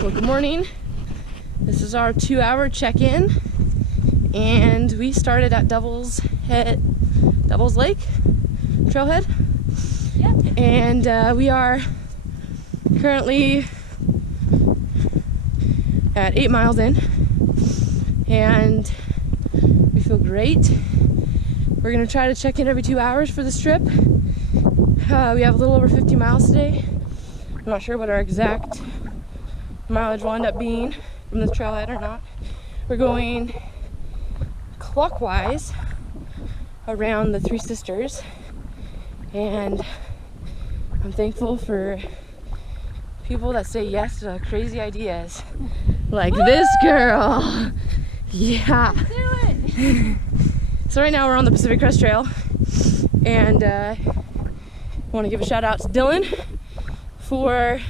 Well, good morning. This is our 2-hour check-in, and we started at Devil's Lake Trailhead. Yep. And we are currently at 8 miles in, and we feel great. We're gonna try to check in every 2 hours for this trip. We have a little over 50 miles today. I'm not sure what our exact mileage will end up being from this trailhead or not. We're going clockwise around the Three Sisters, and I'm thankful for people that say yes to crazy ideas like Woo! This girl. Yeah. Let's do it. So right now we're on the Pacific Crest Trail, and I want to give a shout out to Dylan for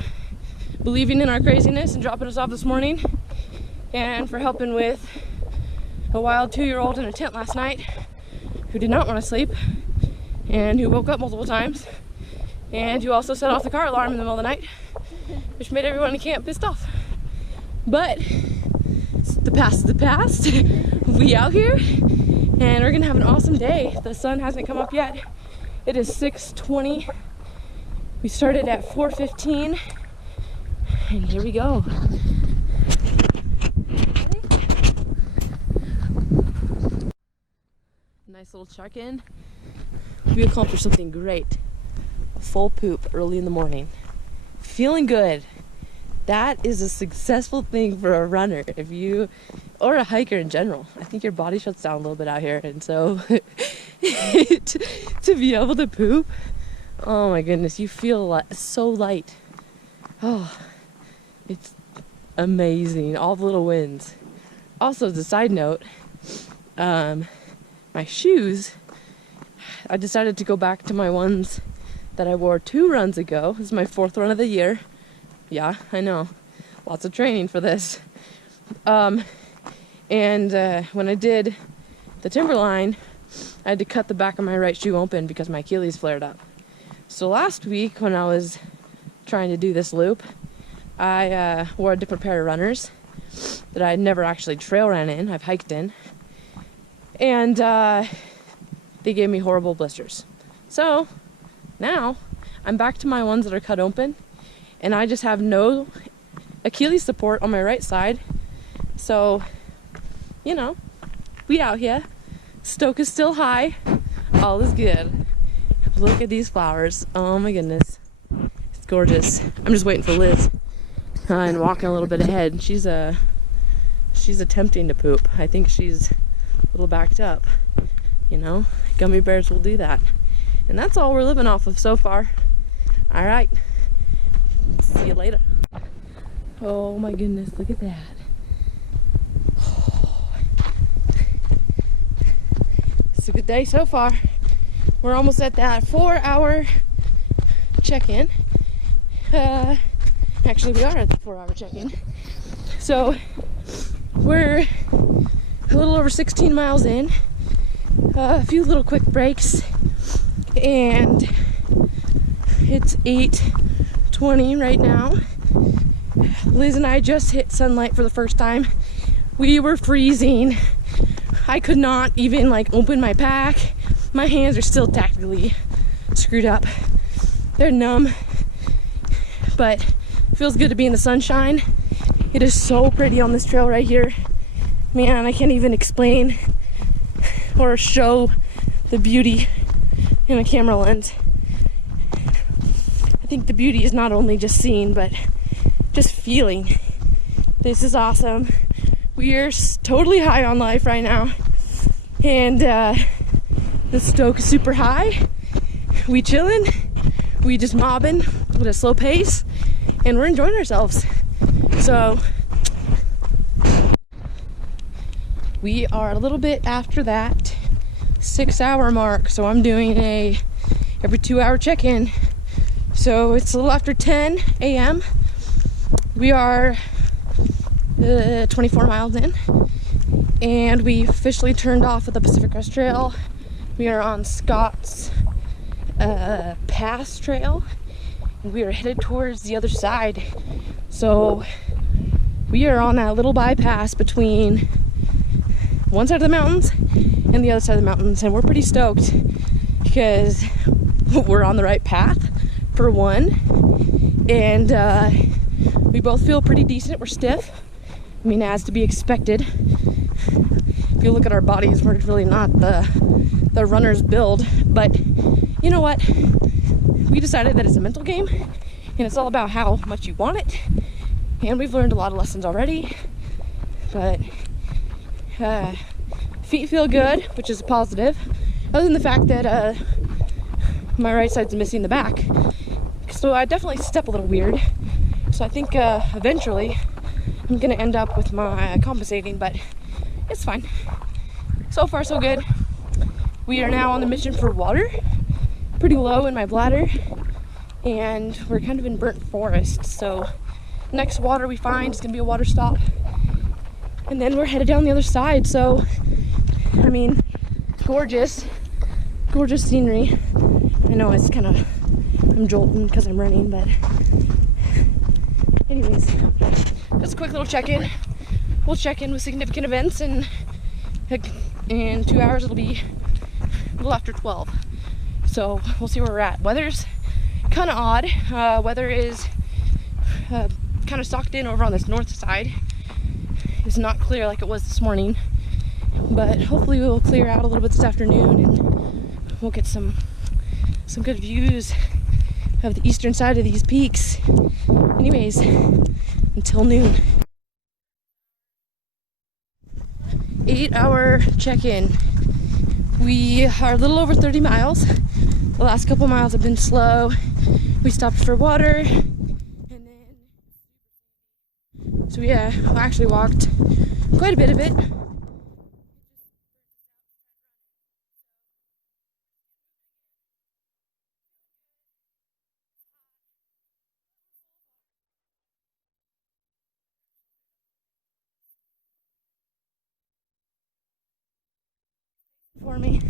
believing in our craziness and dropping us off this morning, and for helping with a wild 2-year-old in a tent last night who did not want to sleep and who woke up multiple times, and who also set off the car alarm in the middle of the night, which made everyone in camp pissed off. But the past is the past. We out here, and we're gonna have an awesome day. The sun hasn't come up yet. It is 6:20. We started at 4:15, and here we go. Nice little check-in. We accomplished something great. A full poop early in the morning. Feeling good. That is a successful thing for a runner, or a hiker in general. I think your body shuts down a little bit out here, and so to be able to poop, oh my goodness, you feel so light. Oh, it's amazing. All the little wins. Also, as a side note, my shoes, I decided to go back to my ones that I wore 2 runs ago. This is my 4th run of the year. Yeah, I know. Lots of training for this. And when I did the Timberline, I had to cut the back of my right shoe open because my Achilles flared up. So last week when I was trying to do this loop, I wore a different pair of runners that I had never actually trail ran in. I've hiked in. And they gave me horrible blisters. So now I'm back to my ones that are cut open, and I just have no Achilles support on my right side. So, you know, we out here. Stoke is still high. All is good. Look at these flowers. Oh my goodness. It's gorgeous. I'm just waiting for Liz and walking a little bit ahead. She's attempting to poop. I think she's a little backed up. You know, gummy bears will do that. And that's all we're living off of so far. All right. See you later. Oh my goodness, look at that. It's a good day so far. We're almost at that 4-hour check-in. Actually, we are at the 4-hour check-in. So we're a little over 16 miles in. A few little quick breaks, and it's 8:20 right now. Liz and I just hit sunlight for the first time. We were freezing. I could not even open my pack. My hands are still tactically screwed up. They're numb, but it feels good to be in the sunshine. It is so pretty on this trail right here. Man, I can't even explain or show the beauty in a camera lens. I think the beauty is not only just seeing, but just feeling. This is awesome. We are totally high on life right now, and the stoke is super high. We chilling, we just mobbing at a slow pace, and we're enjoying ourselves. So we are a little bit after that 6-hour mark, so I'm doing every 2-hour check-in. So it's a little after 10 a.m. We are 24 miles in, and we officially turned off at the Pacific Crest Trail. We are on Scott's Pass Trail, and we are headed towards the other side. So We are on that little bypass between one side of the mountains and the other side of the mountains, and we're pretty stoked because we're on the right path for one, and we both feel pretty decent. We're stiff. I mean, as to be expected. If you look at our bodies, we're really not the runner's build, but you know what? We decided that it's a mental game, and it's all about how much you want it, and we've learned a lot of lessons already, but feet feel good, which is a positive, other than the fact that my right side's missing the back, so I definitely step a little weird. So I think eventually I'm gonna end up with my compensating, but it's fine. So far so good. We are now on the mission for water, pretty low in my bladder, and we're kind of in burnt forest, so next water we find is gonna be a water stop, and then we're headed down the other side. So I mean, gorgeous scenery. I know it's kind of, I'm jolting because I'm running, but anyways, just a quick little check-in. We'll check in with significant events, and in 2 hours it'll be a little after 12. So we'll see where we're at. Weather's kind of odd. Weather is kind of socked in over on this north side. It's not clear like it was this morning, but hopefully we'll clear out a little bit this afternoon and we'll get some good views of the eastern side of these peaks. Anyways, until noon. 8-hour check-in. We are a little over 30 miles. The last couple miles have been slow. We stopped for water, and then so yeah, we actually walked quite a bit of it. For me.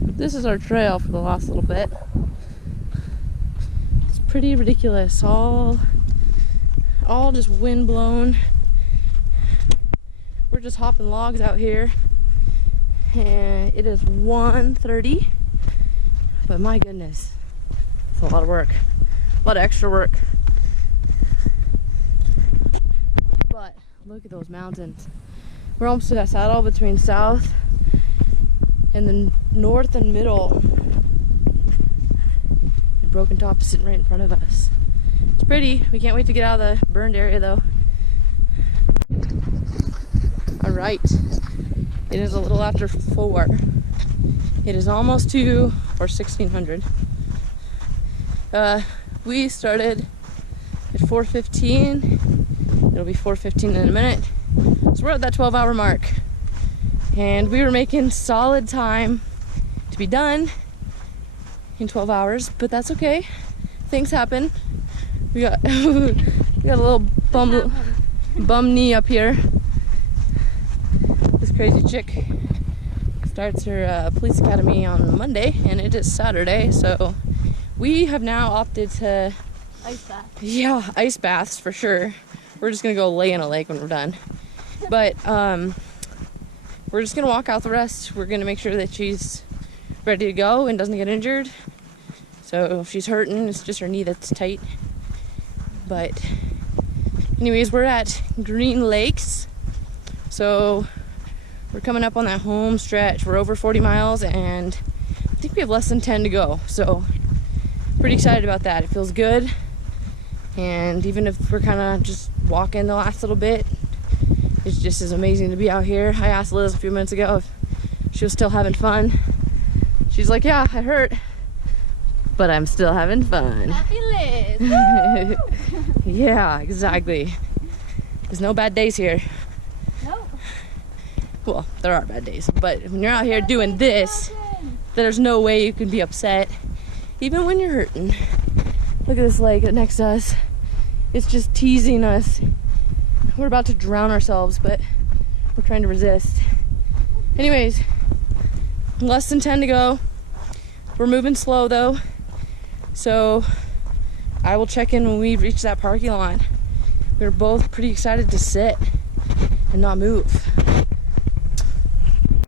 This is our trail for the last little bit. It's pretty ridiculous. All just wind blown. We're just hopping logs out here, and it is 1:30. But my goodness, it's a lot of work, a lot of extra work. But look at those mountains. We're almost to that saddle between south and the north and middle. And Broken Top is sitting right in front of us. It's pretty. We can't wait to get out of the burned area though. Alright. It is a little after 4. It is almost 2 or 1600. We started at 4:15. It'll be 4:15 in a minute. So we're at that 12-hour mark, and we were making solid time to be done in 12 hours, but that's okay. Things happen. We got a little bum knee up here. This crazy chick starts her police academy on Monday, and it is Saturday, so we have now opted to Ice bath. yeah, ice baths for sure. We're just gonna go lay in a lake when we're done. But we're just gonna walk out the rest. We're gonna make sure that she's ready to go and doesn't get injured. So if she's hurting, it's just her knee that's tight. But anyways, we're at Green Lakes. So we're coming up on that home stretch. We're over 40 miles, and I think we have less than 10 to go. So pretty excited about that. It feels good. And even if we're kind of just walking the last little bit, it's just as amazing to be out here. I asked Liz a few minutes ago if she was still having fun. She's like, yeah, I hurt, but I'm still having fun. Happy Liz! Yeah, exactly. There's no bad days here. No. Well, there are bad days, but when you're out here doing this, there's no way you can be upset, even when you're hurting. Look at this lake next to us. It's just teasing us. We're about to drown ourselves, but we're trying to resist. Anyways, less than 10 to go. We're moving slow though, so I will check in when we reach that parking lot. We were both pretty excited to sit and not move.